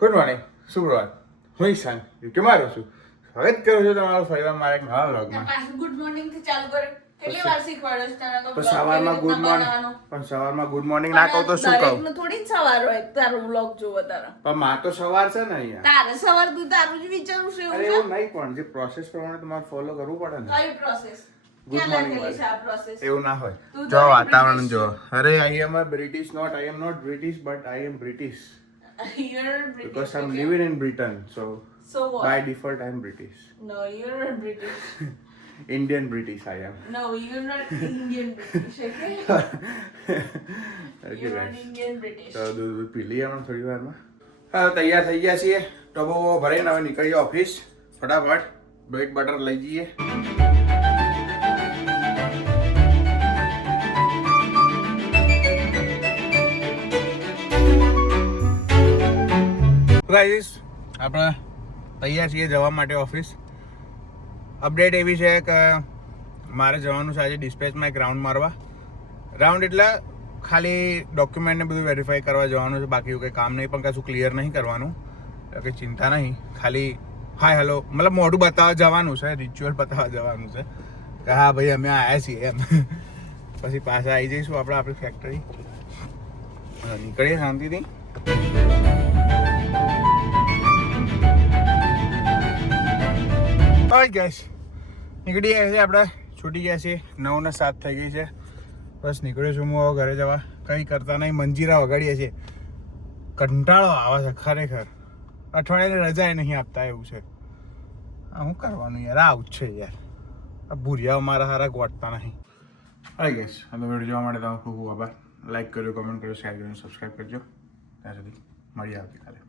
Good morning, સુપ્રભાત. હું ઈશાન કેમારો છું. સ્વાગત કરું છું તમારું ફરીવાર મારા એક નવા વ્લોગમાં. પાછું ગુડ મોર્નિંગ થી ચાલુ કરે. કેટલી વાર શીખવાડો છો તને? તો સવારમાં ગુડ મોર્નિંગ, પણ સવારમાં ગુડ મોર્નિંગ ના કહું તો શું કહું? દરેકનો થોડી જ સવાર હોય તારો વ્લોગ જોવો તારા. પણ માં તો સવાર છે ને અહીંયા. તારે સવાર તું તારું જ વિચારું છું અરે એવું એવું નહીં, પણ જે પ્રોસેસ પ્રમાણે તમારે ફોલો કરવું પડે ને. કઈ પ્રોસેસ? Good ક્યાં morning, લખેલી છે આ પ્રોસેસ? એવું ના હોય. તું જો તો વાતાવરણ British. જો. અરે I am a British, I am not British, but I am British. You're British. Because I'm okay? living in Britain, so So what? by default I'm British. No, you're not British. Indian British I am. No, you're not Indian British, okay? Okay, You're not guys. Indian British. તો દૂધ પી લઈએ હમણાં થોડી વારમાં. હા, તૈયાર થઈ ગયા છીએ. ટબો ભરીને હવે નીકળીએ ઓફિસ. ફટાફટ બ્રેડ બટર લઈ જઈએ. ગાઈસ, આપણે તૈયાર છીએ જવા માટે ઓફિસ. અપડેટ એવી છે કે મારે જવાનું છે આજે ડિસ્પેચમાં એક રાઉન્ડ મારવા. રાઉન્ડ એટલે ખાલી ડોક્યુમેન્ટને બધું વેરીફાઈ કરવા જવાનું છે. બાકી એવું કંઈ કામ નહીં, પણ કશું ક્લિયર નહીં કરવાનું. એટલે કંઈ ચિંતા નહીં. ખાલી હાય હેલો મતલબ મોઢું બતાવવા જવાનું છે, રિચ્યુઅલ બતાવવા જવાનું છે કે હા ભાઈ અમે આવ્યા છીએ એમ. પછી પાછા આવી જઈશું આપણે આપણી ફેક્ટરી. નીકળીએ શાંતિથી. ઓય ગેસ નીકળી ગયા છે આપણે. છૂટી ગયા છીએ. 9:07 થઈ ગઈ છે. બસ નીકળ્યો છું હું હવે ઘરે જવા. કંઈ કરતા નહીં, મંજીરા વગાડીએ છીએ. કંટાળો આવે છે ખરેખર. અઠવાડિયાની રજા નહીં આપતા એવું છે. શું કરવાનું યાર, આવું જ છે યાર. આ ભૂરિયાઓ મારા હારા ગોઠતા નહીં. હા ગેસ, આ તો વિડીયો જોવા માટે તમારો ખૂબ ખૂબ આભાર. લાઈક કરજો, કમેન્ટ કરજો, શેર કરજો, સબસ્ક્રાઈબ કરજો. ત્યાં સુધી મળીએ આવતીકાલે.